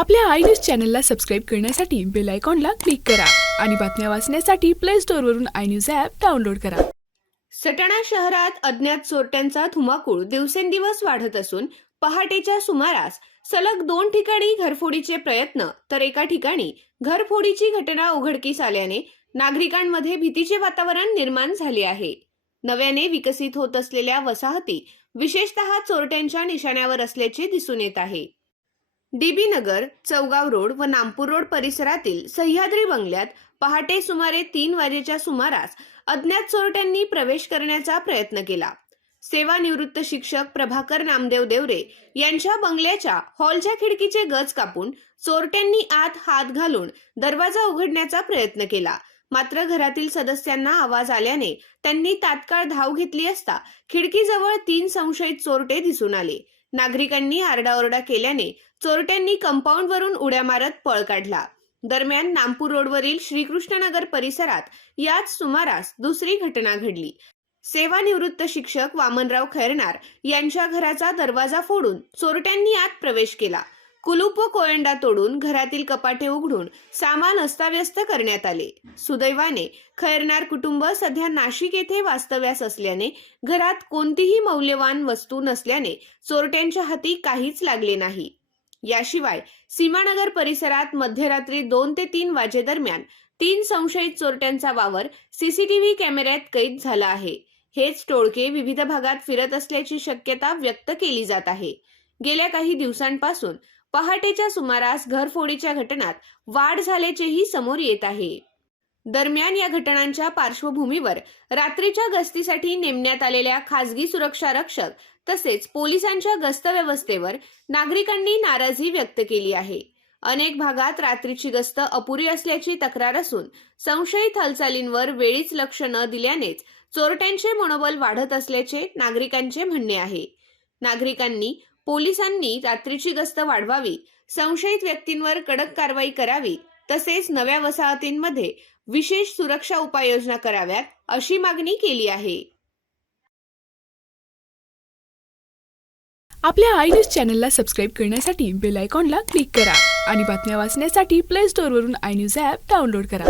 आपल्या I News चॅनलला subscribe करण्यासाठी बेल आयकॉनला क्लिक करा आणि बातम्या वाचण्यासाठी प्ले स्टोअरवरून आय न्यूज ॲप डाउनलोड करा. सटाणा शहरात अज्ञात चोरट्यांचा धुमाकूळ दिवसेंदिवस वाढत असून पहाटेच्या सुमारास सलग 2 ठिकाणी घरफोडीचे प्रयत्न तर एका ठिकाणी घरफोडीची घटना उघडकीस आल्याने नागरिकांमध्ये भीतीचे वातावरण निर्माण झाले आहे. नव्याने विकसित होत असलेल्या वसाहती विशेषतः चोरट्यांच्या निशाण्यावर असल्याचे दिसून येत आहे. डीबी नगर, चौगाव रोड व नामपूर रोड परिसरातील सह्याद्री बंगल्यात पहाटे सुमारे 3 वाजेच्या सुमारास अज्ञात चोरट्यांनी प्रवेश करण्याचा प्रयत्न केला. सेवानिवृत्त शिक्षक प्रभाकर नामदेव देवरे यांच्या बंगल्याच्या हॉलच्या खिडकीचे गज कापून चोरट्यांनी आत हात घालून दरवाजा उघडण्याचा प्रयत्न केला. मात्र घरातील सदस्यांना आवाज आल्याने त्यांनी तात्काळ धाव घेतली असता खिडकीजवळ 3 संशयित चोरटे दिसून आले. नागरिकांनी आरडाओरडा केल्याने चोरट्यांनी कंपाऊंडवरून उड्या मारत पळ काढला. दरम्यान नामपूर रोडवरील श्रीकृष्णनगर परिसरात याच सुमारास दुसरी घटना घडली. सेवानिवृत्त शिक्षक वामनराव खैरनार यांच्या घराचा दरवाजा फोडून चोरट्यांनी आत प्रवेश केला. कुलूप व कोयंडा तोडून घरातील कपाटे उघडून सामान अस्ताव्यस्त करण्यात आले. सुदैवाने खैरनार कुटुंब सध्या नाशिक येथे वास्तव्यास असल्याने घरात कोणतीही मौल्यवान वस्तू नसल्याने चोरट्यांच्या हाती काहीच लागले नाही. याशिवाय सीमानगर परिसरात मध्यरात्री 2 ते 3 वाजेदरम्यान 3 संशयित चोरट्यांचा वावर सीसीटीव्ही कॅमेऱ्यात कैद झाला आहे. हेच टोळके विविध भागात फिरत असल्याची शक्यता व्यक्त केली जात आहे. गेल्या काही दिवसांपासून पहाटेच्या सुमारास घरफोडीच्या घटनात वाढ झाल्याचेही समोर येत आहे. दरम्यान या घटनांच्या पार्श्वभूमीवर रात्रीच्या गस्तीसाठी नेमण्यात आलेल्या खासगी सुरक्षा रक्षक तसेच पोलिसांच्या गस्त व्यवस्थेवर नागरिकांनी नाराजी व्यक्त केली आहे. अनेक भागात रात्रीची गस्त अपुरी असल्याची तक्रार असून संशयित हालचालींवर वेळीच लक्ष न दिल्यानेच चोरट्यांचे मनोबल वाढत असल्याचे नागरिकांचे म्हणणे आहे. नागरिकांनी पोलिसांनी रात्रीची गस्त वाढवावी, संशयित व्यक्तींवर कडक कारवाई करावी तसेच नव्या वसाहतींमध्ये विशेष सुरक्षा उपाययोजना कराव्यात अशी मागणी केली आहे. आपल्या आय न्यूज चॅनलला सबस्क्राईब करण्यासाठी बेल आयकॉनला क्लिक करा आणि बातम्या वाचण्यासाठी प्ले स्टोअरवरून आय न्यूज ॲप डाउनलोड करा.